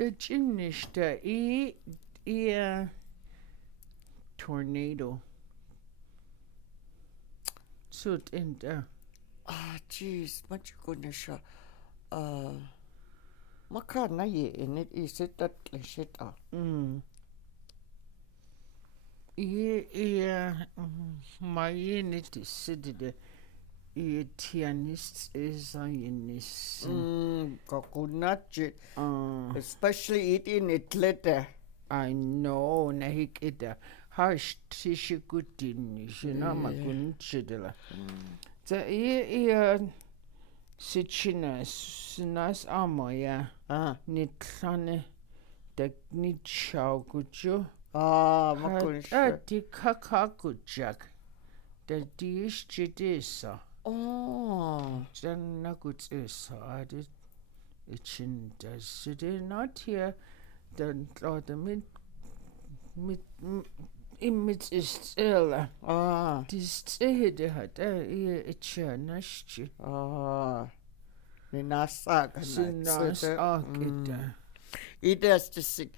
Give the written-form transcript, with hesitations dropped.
Det innerste i tornado. Så den der. Jeez, majukunisha. Makana ye init isitat lishita. Mayene decided a pianist is a yenis. Coconut, especially it in it letter. I know, Nahikida. Harsh tissue good in Shinama Gunchidilla. The Sitchina Sinas Amoya. Nitlane the Nitchau Gujo. Makunisha. The Kakakujak. The dish Jidisa. Then Naguts is added. Itchin does it not here. The image is still. This stayed had a chanashi. Ninasa. Sinas Arkita. It has to sit.